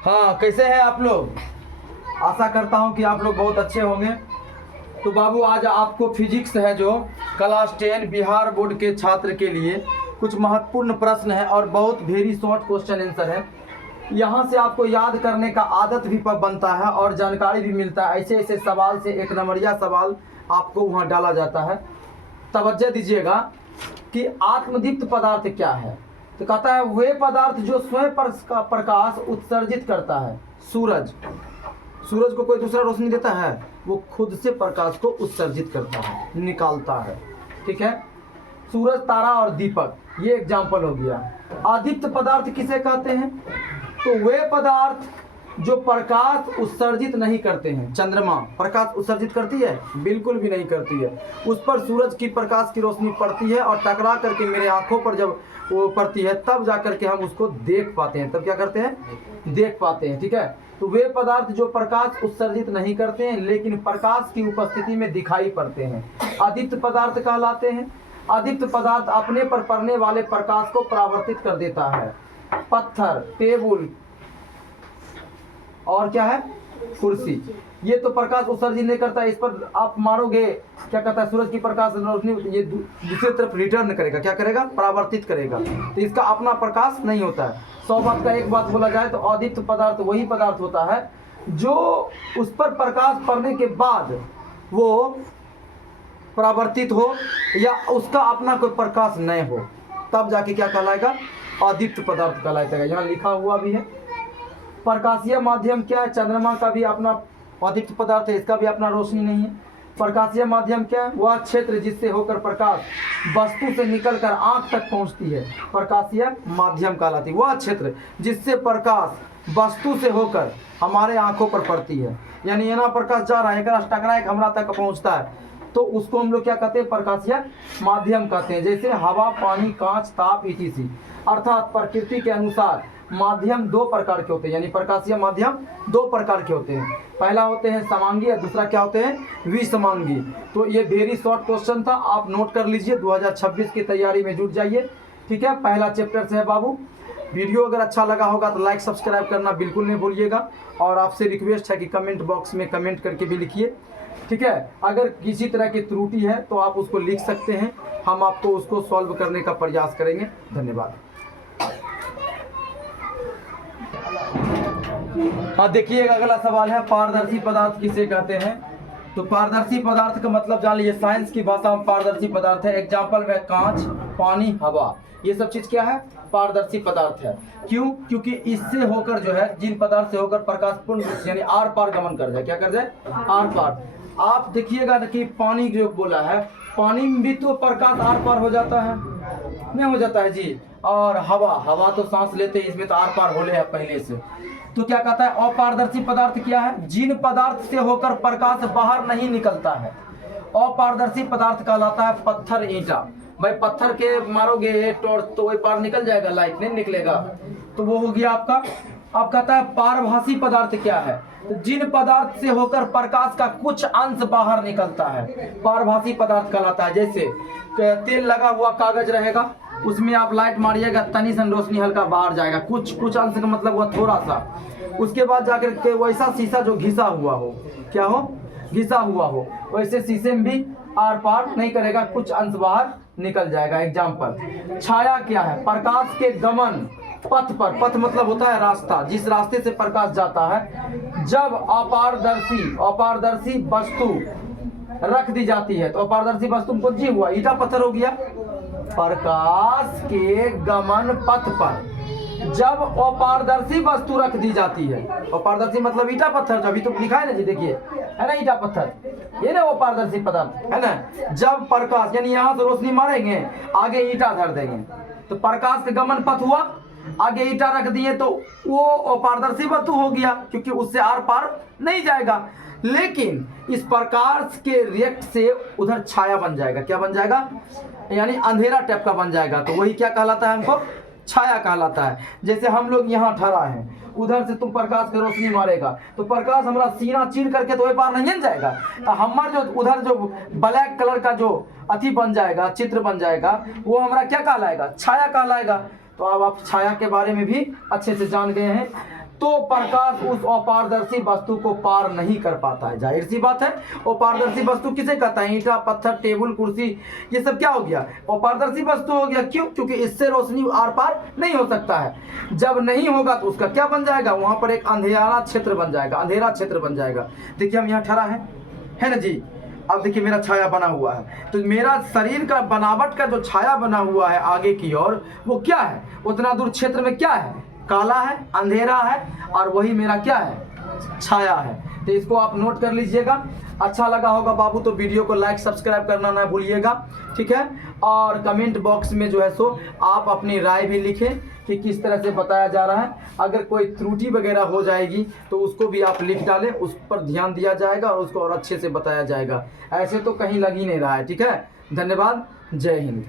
हाँ, कैसे हैं आप लोग? आशा करता हूँ कि आप लोग बहुत अच्छे होंगे। तो बाबू, आज आपको फिजिक्स है जो क्लास 10 बिहार बोर्ड के छात्र के लिए कुछ महत्वपूर्ण प्रश्न है और बहुत वेरी शॉर्ट क्वेश्चन आंसर है। यहाँ से आपको याद करने का आदत भी बनता है और जानकारी भी मिलता है। ऐसे ऐसे सवाल से एक नंबरिया सवाल आपको वहाँ डाला जाता है। तवज्जो दीजिएगा कि आत्मदीप्त पदार्थ क्या है। तो कहता है वे पदार्थ जो स्वयं प्रकाश उत्सर्जित करता है। सूरज को कोई दूसरा रोशनी देता है, वो खुद से प्रकाश को उत्सर्जित करता है, निकालता है। ठीक है, सूरज, तारा और दीपक, ये एग्जाम्पल हो गया। अदीप्त पदार्थ किसे कहते हैं? तो वे पदार्थ जो प्रकाश उत्सर्जित नहीं करते हैं। चंद्रमा प्रकाश उत्सर्जित करती है? बिल्कुल भी नहीं करती है। उस पर सूरज की प्रकाश की रोशनी पड़ती है और टकरा करके मेरे आंखों पर जब वो पड़ती है तब जा करके हम उसको देख पाते हैं। तब क्या करते हैं? देख पाते हैं। ठीक है, तो वे पदार्थ जो प्रकाश उत्सर्जित नहीं करते हैं लेकिन प्रकाश की उपस्थिति में दिखाई पड़ते हैं, अदीप्त पदार्थ कहलाते हैं। अदीप्त पदार्थ अपने पर पड़ने वाले प्रकाश को परावर्तित कर देता है। पत्थर, टेबल और क्या है, कुर्सी, ये तो प्रकाश उत्सर्जित नहीं करता है। इस पर आप मारोगे, क्या कहता है, सूरज की प्रकाश रोशनी ये दूसरी तरफ रिटर्न करेगा। क्या करेगा? परावर्तित करेगा। तो इसका अपना प्रकाश नहीं होता है। 100 बात का एक बात बोला जाए तो अदीप्त पदार्थ वही पदार्थ होता है जो उस पर प्रकाश पड़ने के बाद वो परावर्तित हो या उसका अपना कोई प्रकाश नहीं हो, तब जाके क्या कहलाएगा? अदीप्त पदार्थ कहलाएगा। यहाँ लिखा हुआ भी है। प्रकाशीय माध्यम क्या है? चंद्रमा का भी अपना अदीप्त पदार्थ है, इसका भी अपना रोशनी नहीं है। प्रकाशीय माध्यम क्या है? वह क्षेत्र जिससे होकर प्रकाश वस्तु से निकलकर आंख तक पहुंचती है, प्रकाशीय माध्यम कहलाती है। वह क्षेत्र जिससे प्रकाश वस्तु से होकर हमारे आंखों पर पड़ती है, यानी यहाँ प्रकाश जा रहा है, टकरा एक हमरा तक पहुंचता है, तो उसको हम लोग क्या कहते हैं? प्रकाशीय माध्यम कहते हैं। जैसे हवा, पानी, कांच, ताप, etc। अर्थात प्रकृति के अनुसार माध्यम दो प्रकार के होते हैं, यानी प्रकाशीय माध्यम दो प्रकार के होते हैं। पहला होते हैं समांगी और दूसरा क्या होते हैं? विसमांगी। तो ये वेरी शॉर्ट क्वेश्चन था, आप नोट कर लीजिए, 2026 की तैयारी में जुट जाइए। ठीक है, पहला चैप्टर से है बाबू। वीडियो अगर अच्छा लगा होगा तो लाइक सब्सक्राइब करना बिल्कुल नहीं भूलिएगा और आपसे रिक्वेस्ट है कि कमेंट बॉक्स में कमेंट करके भी लिखिए। ठीक है, अगर किसी तरह की त्रुटि है तो आप उसको लिख सकते हैं, हम आपको उसको सॉल्व करने का प्रयास करेंगे। धन्यवाद। हाँ, देखिएगा अगला सवाल है, पारदर्शी पदार्थ किसे कहते हैं? तो पारदर्शी पदार्थ का मतलब जान लीजिए, साइंस की भाषा में पारदर्शी पदार्थ है। एग्जाम्पल में कांच, पानी, हवा, ये सब चीज क्या है? पारदर्शी पदार्थ है। क्यों? क्योंकि इससे होकर जो है, जिन पदार्थ से होकर प्रकाश पूर्ण यानी आर पार गमन कर जाए। क्या कर जाए? आर पार। आप देखिएगा कि पानी जो बोला है, पानी में भी तो प्रकाश आर पार हो जाता है, नहीं हो जाता है जी? और हवा तो सांस लेते हैं, इसमें तो आर पार होले है पहले से। तो क्या कहता है? अपारदर्शी पदार्थ क्या है? जिन पदार्थ से होकर प्रकाश बाहर नहीं निकलता है, अपारदर्शी पदार्थ कहलाता है। पत्थर, ईंटा, भाई पत्थर के मारोगे टॉर्च तो वही पार निकल जाएगा, लाइट नहीं निकलेगा, तो वो हो गया आपका। अब कहता है पारभासी पदार्थ क्या है? तो जिन पदार्थ से होकर प्रकाश का कुछ अंश बाहर निकलता है, पारभासी पदार्थ कहलाता है। जैसे तेल लगा हुआ कागज रहेगा, उसमें आप लाइट मारिएगा, तनी सन रोशनी हल्का बाहर जाएगा, कुछ अंश का मतलब हुआ थोड़ा सा। उसके बाद जाकर के वैसा शीशा जो घिसा हुआ हो, क्या हो? घिसा हुआ हो, वैसे शीशे में भी आर पार नहीं करेगा, कुछ अंश बाहर निकल जाएगा। एग्जाम्पल, छाया क्या है? प्रकाश के गमन पथ पर, पथ मतलब होता है रास्ता, जिस रास्ते से प्रकाश जाता है, जब अपारदर्शी वस्तु रख दी जाती है। तो अपारदर्शी वस्तु को जी हुआ, ईटा पत्थर हो गया। प्रकाश के गमन पथ पर जब अपारदर्शी वस्तु रख दी जाती है, अपारदर्शी मतलब ईटा पत्थर, अभी तो लिखा है ना जी, देखिए है ना, ईटा पत्थर, ये ना अपारदर्शी पदार्थ है ना। जब प्रकाश यानी यहाँ से रोशनी मारेंगे, आगे ईटा धर देंगे, तो प्रकाश का गमन पथ हुआ, आगे ईटा रख दिए तो वो अपारदर्शी वस्तु हो गया, क्योंकि उससे आर पार नहीं जाएगा। लेकिन इस प्रकाश के रिएक्ट से उधर छाया बन जाएगा। क्या बन जाएगा? यानी अंधेरा टाइप का बन जाएगा, तो वही क्या कहलाता है? हमको छाया कहलाता है। जैसे हम लोग यहाँ ठहरा है, उधर से तुम प्रकाश की रोशनी मारेगा तो प्रकाश हमारा सीना चीर करके तो पार नहीं जाएगा, तो हमारा जो उधर जो ब्लैक कलर का जो अति बन जाएगा, चित्र बन जाएगा, वो हमारा क्या कहलाएगा? छाया कहलाएगा। तो अब आप छाया के बारे में भी अच्छे से जान गए हैं। तो प्रकाश उस अपारदर्शी वस्तु को पार नहीं कर पाता है। जाहिर सी बात है, अपारदर्शी वस्तु किसे कहता है? ईंटा, पत्थर, टेबल, कुर्सी, ये सब क्या हो गया? अपारदर्शी वस्तु हो गया। क्यों? क्योंकि इससे रोशनी आर पार नहीं हो सकता है। जब नहीं होगा तो उसका क्या बन जाएगा? वहां पर एक अंधेरा क्षेत्र बन जाएगा, अंधेरा क्षेत्र बन जाएगा। देखिए हम यहाँ ठहरा है ना जी। अब देखिए मेरा छाया बना हुआ है, तो मेरा शरीर का बनावट का जो छाया बना हुआ है आगे की ओर, वो क्या है? उतना दूर क्षेत्र में क्या है? काला है, अंधेरा है, और वही मेरा क्या है? छाया है। तो इसको आप नोट कर लीजिएगा। अच्छा लगा होगा बाबू तो वीडियो को लाइक सब्सक्राइब करना ना भूलिएगा, ठीक है। और कमेंट बॉक्स में जो है सो आप अपनी राय भी लिखें कि किस तरह से बताया जा रहा है। अगर कोई त्रुटि वगैरह हो जाएगी तो उसको भी आप लिख डालें, उस पर ध्यान दिया जाएगा और उसको और अच्छे से बताया जाएगा। ऐसे तो कहीं लग ही नहीं रहा है, ठीक है। धन्यवाद, जय हिंद।